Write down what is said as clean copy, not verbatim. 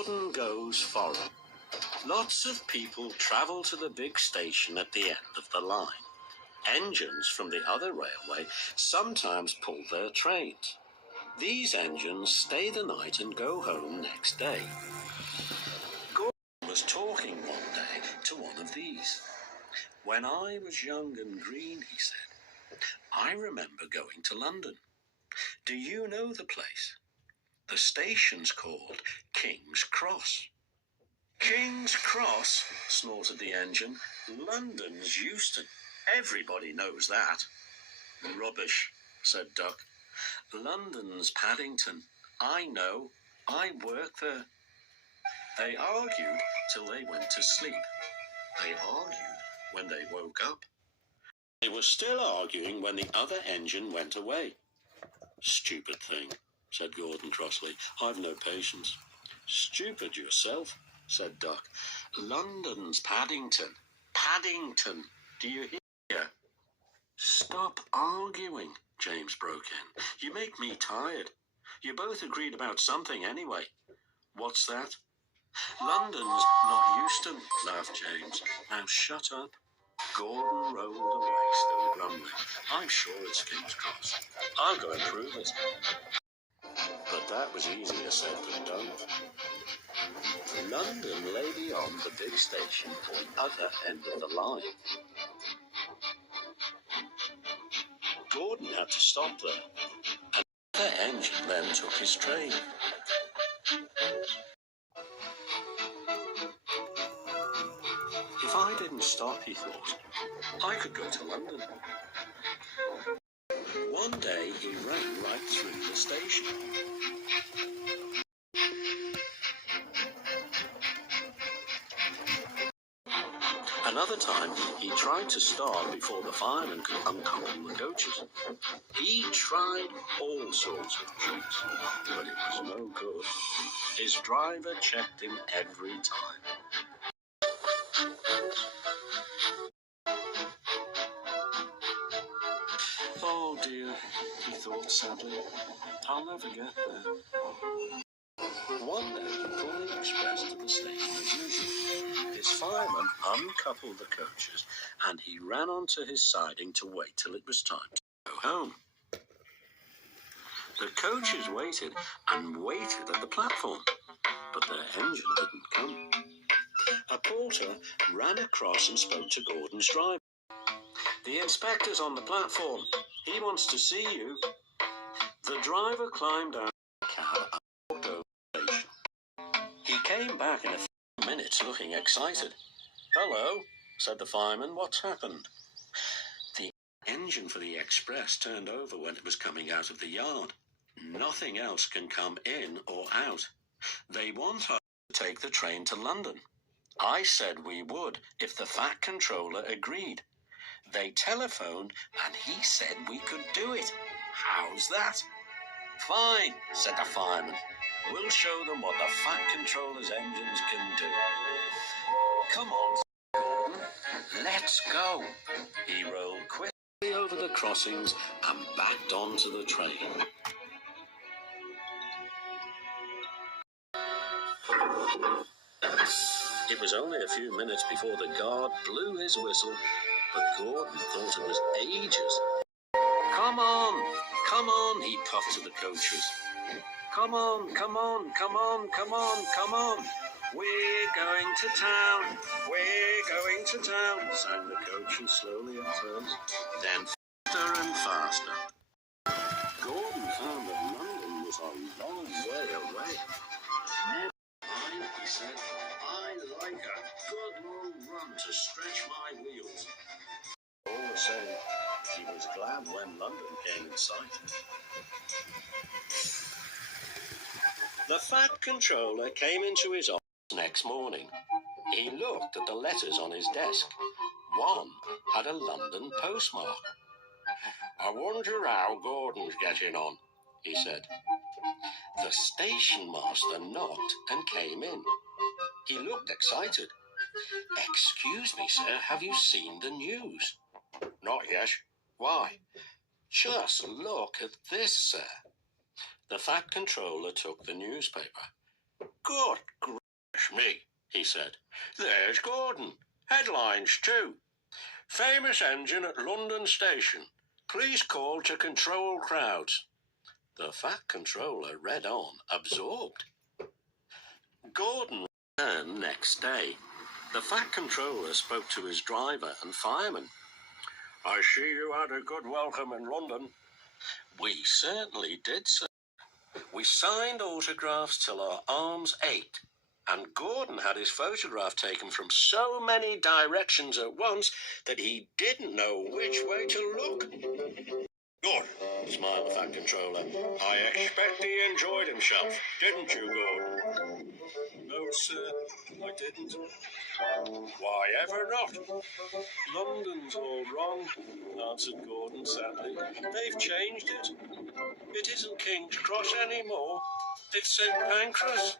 Gordon goes foreign. Lots of people travel to the big station at the end of the line. Engines from the other railway sometimes pull their trains. These engines stay the night and go home next day. Gordon was talking one day to one of these. "When I was young and green," he said, "I remember going to London. Do you know the place? The station's called King's Cross." "King's Cross?" snorted the engine. "London's Euston. Everybody knows that." "Rubbish," said Duck. "London's Paddington. I know. I work there." They argued till they went to sleep. They argued when they woke up. They were still arguing when the other engine went away. "Stupid thing," said Gordon crossly. "I've no patience." "Stupid yourself," said Duck. "London's Paddington. Paddington. Do you hear?" "Stop arguing," James broke in. "You make me tired. You both agreed about something anyway." "What's that?" "London's not Euston," laughed James. "Now shut up." Gordon rolled away, still grumbling. "I'm sure it's King's Cross. I'll go and prove it." But that was easier said than done. London lay beyond the big station at the other end of the line. Gordon had to stop there, and the engine then took his train. "If I didn't stop," he thought, "I could go to London." One day he ran right through the station. Another time he tried to start before the fireman could uncouple the coaches. He tried all sorts of tricks, but it was no good. His driver checked him every time. "Oh dear," he thought sadly, "I'll never get there." One day he pulled the express to the station as usual. His fireman uncoupled the coaches, and he ran onto his siding to wait till it was time to go home. The coaches waited and waited at the platform, but their engine didn't come. A porter ran across and spoke to Gordon's driver. "The inspector's on the platform. He wants to see you." The driver climbed out of the cab and walked over the station. He came back in a few minutes looking excited. "Hello," said the fireman. "What's happened?" "The engine for the express turned over when it was coming out of the yard. Nothing else can come in or out. They want us to take the train to London. I said we would if the Fat Controller agreed. They telephoned and he said we could do it. How's that?" "Fine," said the fireman. "We'll show them what the Fat Controller's engines can do." "Come on," said Gordon. "Let's go." He rolled quickly over the crossings and backed onto the train. It was only a few minutes before the guard blew his whistle, but Gordon thought it was ages. "Come on," he puffed to the coaches. "Come on, come on, come on, come on, come on. We're going to town, we're going to town," sang the coaches slowly at turns, then faster and faster. Gordon found that London was a long way away. "Never mind," he said. "I like a good long run to stretch my wheels." All the same, he was glad when London came in sight. The Fat Controller came into his office next morning. He looked at the letters on his desk. One had a London postmark. "I wonder how Gordon's getting on," he said. The station master knocked and came in. He looked excited. "Excuse me, sir, have you seen the news?" "Not yet. Why?" "Just look at this, sir." The Fat Controller took the newspaper. Good gracious me, he said. There's Gordon. Headlines too. Famous engine at London station. Please call to control crowds. The Fat Controller read on, absorbed. Gordon returned next day. The Fat Controller spoke to his driver and fireman. I see you had a good welcome in London. We certainly did, sir. We signed autographs till our arms ached, and Gordon had his photograph taken from so many directions at once that he didn't know which way to look. Good, smiled the Fat Controller. I expect he enjoyed himself, didn't you, Gordon? No, sir, I didn't. Why ever not? London's all wrong, answered Gordon sadly. They've changed it. It isn't King's Cross anymore. It's St. Pancras.